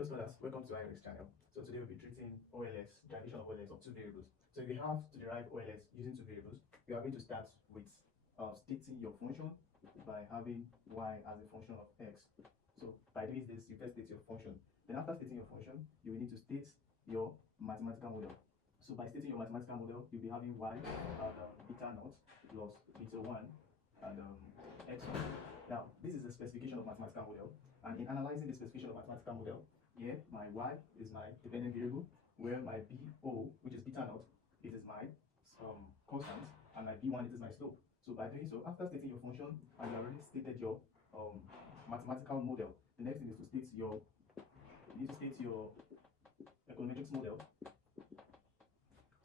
Hello scholars, welcome to IRS channel. So today we'll be treating OLS, derivation of OLS of two variables. So if we have to derive OLS using two variables, we are going to start with stating your function by having y as a function of x. So by doing this, you first state your function. Then after stating your function, you will need to state your mathematical model. So by stating your mathematical model, you'll be having y at beta naught plus beta 1 and x1. Now, this is a specification of mathematical model, and in analyzing the specification of mathematical model, here my y is my dependent variable, where my bo, which is beta naught, it is my constant, and my b1 it is my slope. So by doing so, after stating your function and you already stated your mathematical model, the next thing is to state your econometrics model.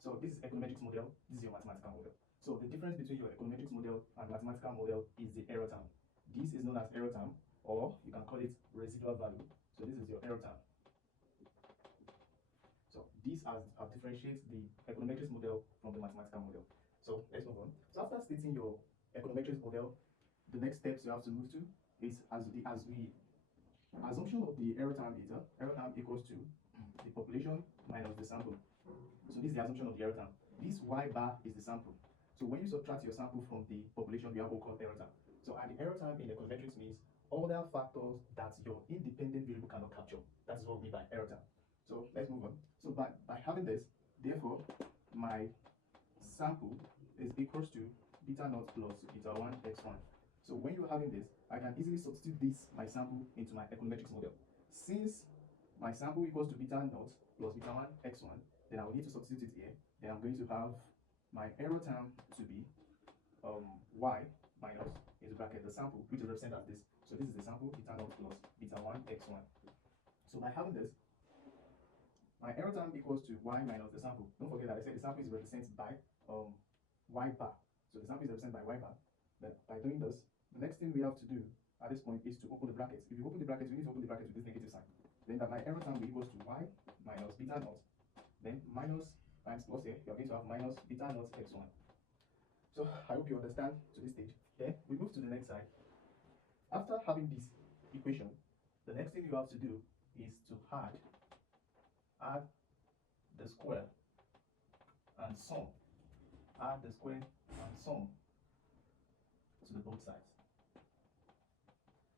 So this is econometrics model, this is your mathematical model. So the difference between your econometrics model and mathematical model is the error term. This is known as error term, or you can call it residual value. So this is your error term. So this differentiates the econometrics model from the mathematical model. So let's move on. So after stating your econometrics model, the next steps you have to move to is assumption of the error term is error term equals to the population minus the sample. So this is the assumption of the error term. This y bar is the sample. So when you subtract your sample from the population, we have what we call error term. So at the error term in econometrics means other factors that your independent variable cannot capture. That's what we mean by error term. So let's move on. So by having this, therefore, my sample is equals to beta naught plus beta 1 x1. So when you're having this, I can easily substitute this, my sample, into my econometrics model. Since my sample equals to beta naught plus beta 1 x1, then I will need to substitute it here. Then I'm going to have my error term to be y minus into bracket the sample, which is represented as this. So this is the sample beta naught plus beta 1 x1. So by having this, my error term equals to y minus the sample. Don't forget that I said the sample is represented by y bar. So the sample is represented by y bar. Then by doing this, the next thing we have to do at this point is to open the brackets. If you open the brackets, we need to open the brackets with this negative sign. Then that my error term will equals to y minus beta naught, then minus times plus here, you're going to have minus beta naught x1. So I hope you understand to this stage. Then we move to the next side. After having this equation, the next thing you have to do is to add the square and sum. Add the square and sum to the both sides.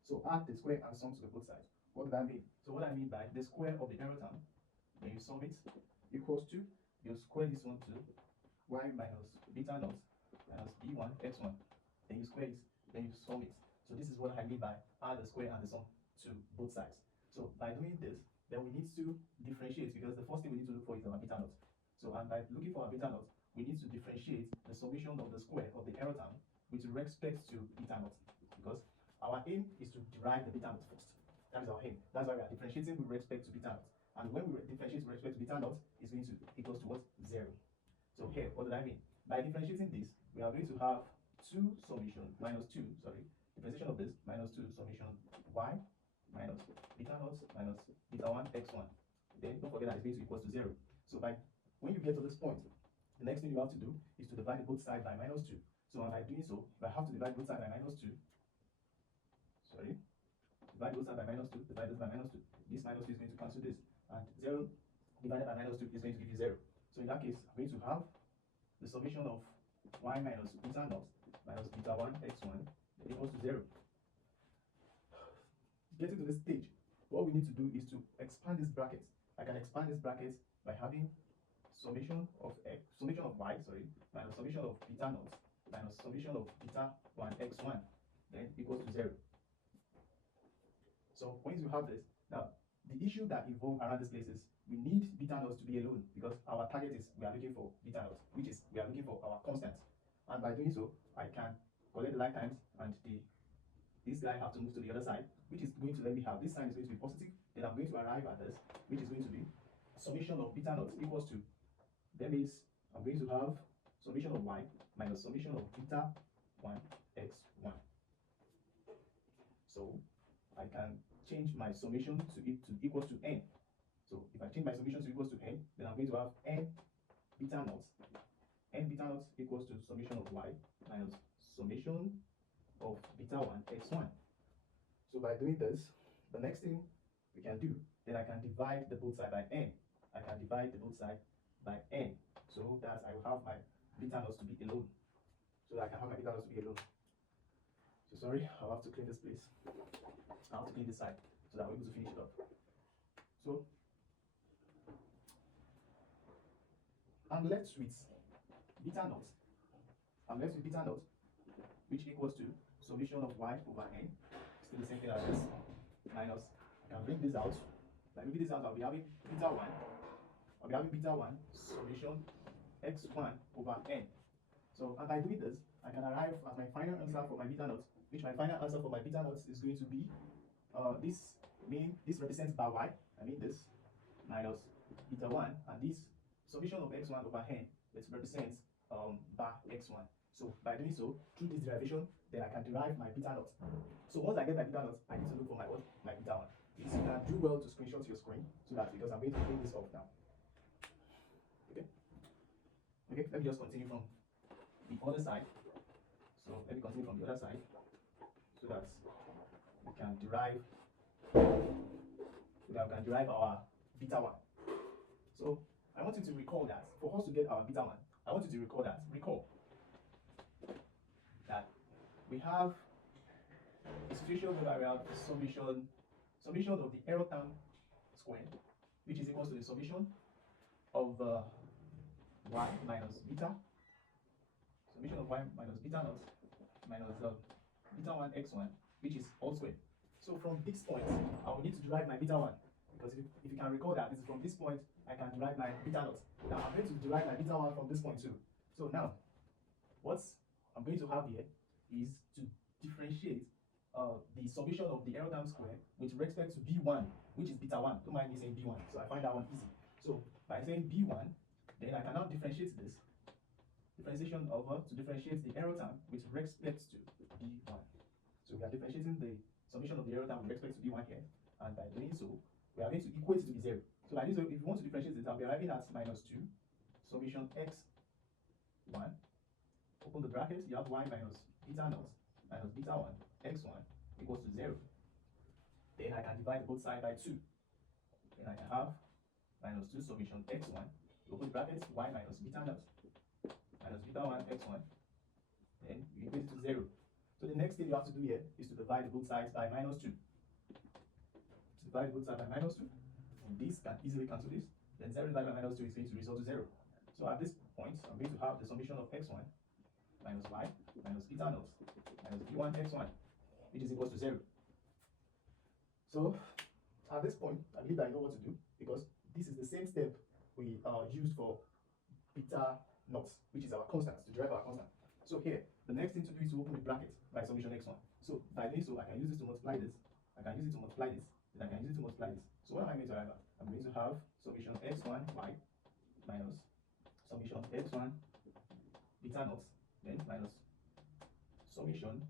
So add the square and sum to the both sides. What does that mean? So what I mean by the square of the error term, when you sum it, equals to, you square this one to y minus beta naught minus b1 x1. Then you square it, then you sum it. So this is what I mean by add the square and the sum to both sides. So by doing this, then we need to differentiate, because the first thing we need to look for is our beta naught. So and by looking for our beta naught, we need to differentiate the summation of the square of the error term with respect to beta naught, because our aim is to derive the beta naught first. That is our aim. That's why we are differentiating with respect to beta naught. And when we differentiate with respect to beta naught, it's going to equals to what? 0. So here, what does that mean? By differentiating this, we are going to have differentiation of this minus 2 summation y minus beta naught minus beta 1 x1. Then don't forget that it's going to equals to 0. So when you get to this point, the next thing you have to do is to divide both sides by minus 2. So by doing so, if I have to divide both sides by minus 2, divide both sides by minus 2, divide this by minus 2. This minus 2 is going to cancel this, and 0 divided by minus 2 is going to give you 0. So in that case, I'm going to have the summation of y minus beta naught minus beta 1 x1 equals to 0. Getting to this stage, what we need to do is to expand this bracket. I can expand this bracket by having summation of y minus summation of beta naught minus summation of beta 1 x1 then equals to 0. So once you have this, now the issue that involves around this place is we need beta naught to be alone, because our target is we are looking for beta naught, which is we are looking for our constant. And by doing so, I can collect the like times, and this guy have to move to the other side, which is going to let me have this sign is going to be positive. Then I'm going to arrive at this, which is going to be summation of beta naught equals to, that means I'm going to have summation of y minus summation of beta 1 x1. So I can change my summation to equals to n. So if I change my summation to equals to n, then I'm going to have n beta naught. N beta naught equals to summation of y minus summation of beta 1 x1. So by doing this, the next thing we can do then I can divide the both side by n. I can divide the both side by n. So that I will have my beta knots to be alone. So that I can have my beta knots to be alone. So sorry, I'll have to clean this place. I'll have to clean this side so that I'm able to finish it up. So I'm left with beta naught. I'm left with beta naught, which equals to summation of y over n. Still the same thing as this, minus, I can bring this out. Like maybe this out, I'll be having beta 1. I'll be having beta 1 summation x1 over n. So, and by doing this, I can arrive at my final answer for my beta naught, which my final answer for my beta naught is going to be this represents bar y, I mean this, minus beta 1, and this summation of x1 over n, it represents bar x1. So by doing so, through this derivation, then I can derive my beta naught. So once I get my beta naught, I need to look for my what? My beta 1. Please, you can do well to screenshot your screen so that, because I'm going to bring this off now. Okay? Okay, let me just continue from the other side. So let me continue from the other side so that we can derive our beta 1. So I want you to recall that for us to get our beta 1, I want you to recall that we have a situation where we have summation of the error term squared, which is equal to the summation of y minus beta, summation of y minus beta naught minus beta 1 x1, which is all squared. So from this point, I will need to derive my beta 1, because if you can recall that this is from this point I can derive my beta naught. Now I'm going to derive my beta 1 from this point too. So now what I'm going to have here is to differentiate the summation of the error term square with respect to b1, which is beta 1. Don't mind me saying b1, so I find that one easy. So by saying b1, then I can now differentiate this differentiation over to differentiate the error term with respect to b1. So we are differentiating the summation of the error term with respect to b1 here, and by doing so, we are going to equate it to be 0. So like this, if you want to differentiate it, I'll be arriving at minus 2 summation x1. Open the bracket, you have y minus beta naught minus beta 1 x1 equals to 0. Then I can divide both sides by 2. Then I can have minus 2 summation x1. Open the brackets, y minus beta naught minus beta 1 x1. Then you equate it to 0. So the next thing you have to do here is to divide both sides by minus 2. To divide both sides by minus 2, and this can easily cancel this. Then 0 divided by minus 2 is going to result to 0. So at this point, I'm going to have the summation of x1 minus y minus beta naught minus b1 x1, which is equals to 0. So at this point, I believe that I know what to do, because this is the same step we used for beta naught, which is our constant, to derive our constant. So here, the next thing to do is to open the bracket by summation x1. So by doing so, I can use this to multiply this, I can use it to multiply this, then I can use it to multiply this. So what am I going to arrive at? I'm going to have summation x1 y minus summation x1 beta naught, then minus summation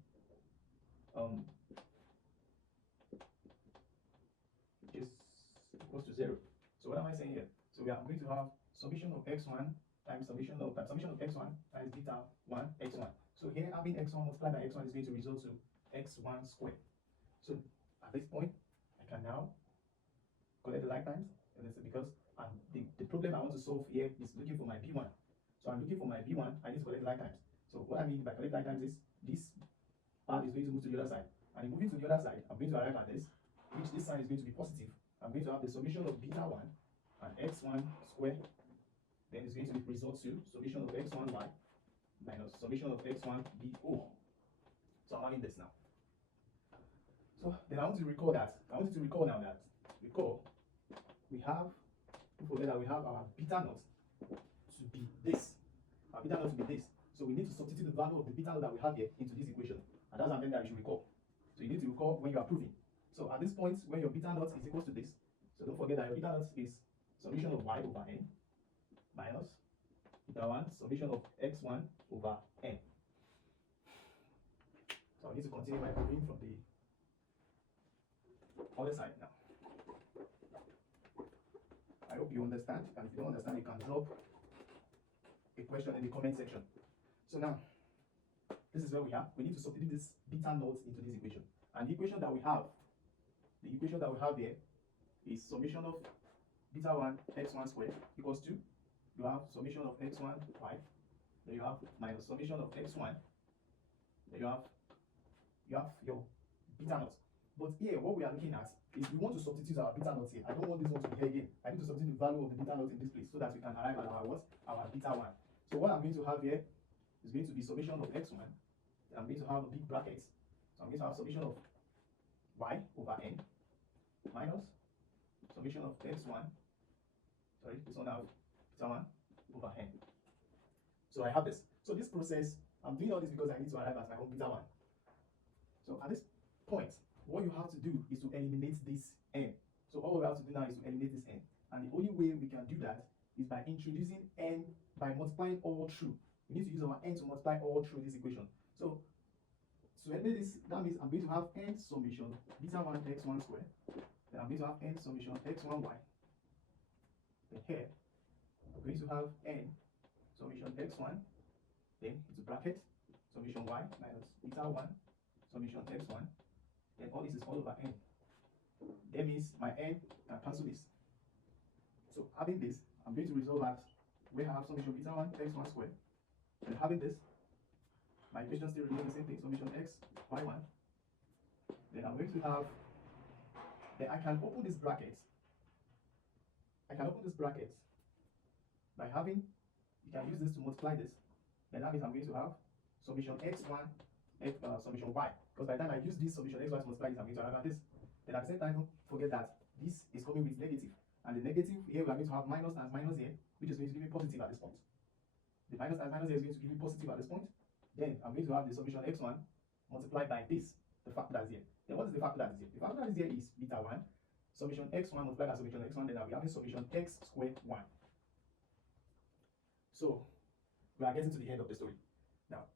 which is equals to 0. So what am I saying here? So I'm going to have summation of x1 times summation of x1 times beta 1 x1. So here having x1 multiplied by x1 is going to result to x1 squared. So at this point, I can now collect the like times, because the problem I want to solve here is looking for my b1. So I'm looking for my b1, I need to collect like times. So what I mean by collect like times is this part is going to move to the other side. And in moving to the other side, I'm going to arrive at this, which this sign is going to be positive. I'm going to have the summation of beta 1 and x1 squared. Then it's going to result to summation of x1y minus summation of x1 bo. So I'm having this now. So then I want you to recall that. I want you to recall now that we have our beta naught to be this. Our beta naught to be this. So we need to substitute the value of the beta naught that we have here into this equation. And that's something that you should recall. So you need to recall when you are proving. So at this point, when your beta naught is equal to this, so don't forget that your beta naught is summation of y over n minus beta 1 summation of x1 over n. So I need to continue my proving from the other side now. I hope you understand, and if you don't understand, you can drop a question in the comment section. So now, this is where we are. We need to substitute this beta naught into this equation. And the equation that we have here is summation of beta 1 x1 squared equals to, you have summation of x1 y, then you have minus summation of x1, then you have your beta naught. But here, what we are looking at is we want to substitute our beta naught here. I don't want this one to be here again. I need to substitute the value of the beta naught in this place so that we can arrive at our what? Our beta 1. So what I'm going to have here is going to be summation of x1. I'm going to have a big bracket. So I'm going to have summation of y over n minus summation of x1. Sorry, this one I have beta 1 over n. So I have this. So this process, I'm doing all this because I need to arrive at my own beta 1. So at this point, what you have to do is to eliminate this n. So all we have to do now is to eliminate this n. And the only way we can do that is by introducing n by multiplying all through. We need to use our n to multiply all through this equation. So to eliminate this, that means I'm going to have n summation beta 1 x1 squared. Then I'm going to have n summation x1 y. Then here, I'm going to have n summation x1, then into bracket, summation y minus beta 1, summation x1. Then all this is all over n. That means my n can cancel this. So having this, I'm going to resolve that where I have summation beta 1 x1 squared. And having this, my equation still remains the same thing, summation x y1. Then I'm going to have, then I can open this bracket. I can open this bracket by having, you can use this to multiply this. Then that means I'm going to have summation x1 summation y, because by the time I use this summation x y to multiply this, I'm going to arrive at this. Then at the same time, don't forget that this is coming with negative, and the negative here we are going to have minus times minus here, which is going to give me positive at this point. The minus times minus here is going to give me positive at this point. Then I'm going to have the summation x1 multiplied by this, the factor that's here. Then what is the factor that is here? The factor that is here is beta 1, summation x1 multiplied by summation x1, then I'll be having summation x squared 1. So we are getting to the end of the story. Now,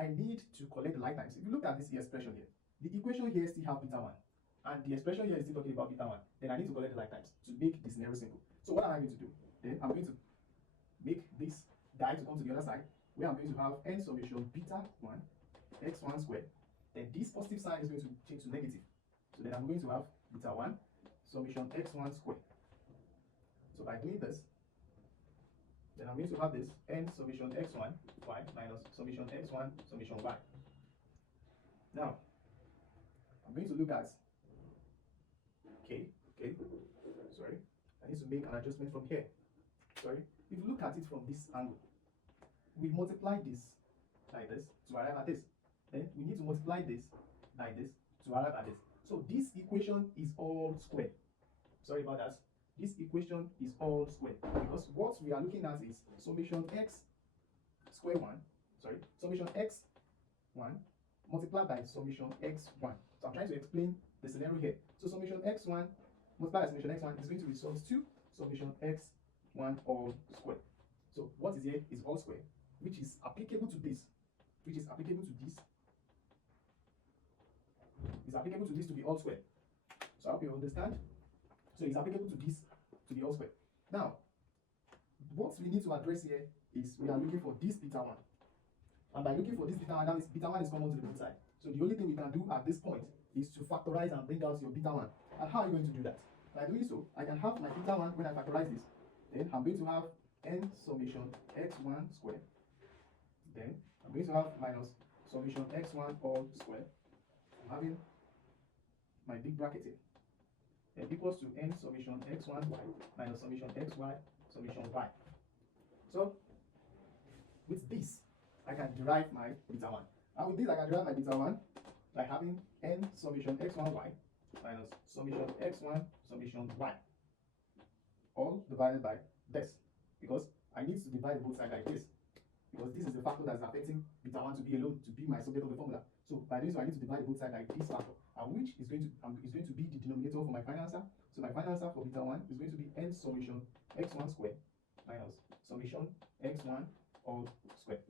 I need to collect the like times. If you look at this expression here, the equation here still have beta 1, and the expression here is still talking about beta 1. Then I need to collect the like times to make the scenario simple. So what am I going to do? Then I'm going to make this die to come to the other side, where I'm going to have n summation beta 1 x1 squared. Then this positive sign is going to change to negative. So then I'm going to have beta 1 summation x1 squared. So by doing this, then I'm going to have this n summation x1 y minus summation x1 summation y. Now, I'm going to look at okay, sorry, I need to make an adjustment from here. Sorry, if you look at it from this angle, we multiply this like this to arrive at this. Then we need to multiply this like this to arrive at this. So this equation is all squared. Sorry about that. This equation is all squared because what we are looking at is summation x square 1, sorry, summation x1 multiplied by summation x1. So I'm trying to explain the scenario here. So summation x1 multiplied by summation x1 is going to result to summation x1 all squared. So what is here is all squared, which is applicable to this, which is applicable to this, is applicable to this to be all squared. So I hope you understand. So it's applicable to this to the all square. Now, what we need to address here is we are looking for this beta 1. And by looking for this beta 1, that means beta 1 is common to the both side. So the only thing we can do at this point is to factorize and bring out your beta 1. And how are you going to do that? By doing so, I can have my beta 1 when I factorize this. Then I'm going to have n summation x1 squared. Then I'm going to have minus summation x1 all squared. I'm having my big bracket here. Then equals to n summation x1 y minus summation xy summation y. So with this, I can derive my beta 1. And with this, I can derive my beta 1 by having n summation x1 y minus summation x1 summation y, all divided by this, because I need to divide both sides like this, because this is the factor that's affecting beta 1 to be alone, to be my subject of the formula. So by doing so, I need to divide both sides like this factor, and which is going to be the denominator for my final answer. So my final answer for beta 1 is going to be n summation x1 squared minus summation x1 all squared.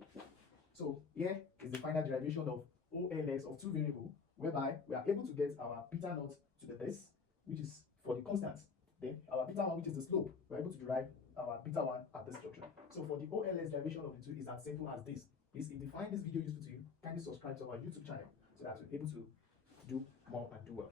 So here is the final derivation of OLS of two variables, whereby we are able to get our beta naught to the this, which is for the constant. Then our beta 1, which is the slope, we're able to derive our beta 1 at this structure. So for the OLS derivation of the two is as simple as this. Please, if you find this video useful to you, kindly subscribe to our YouTube channel so that you're able to do more and do well.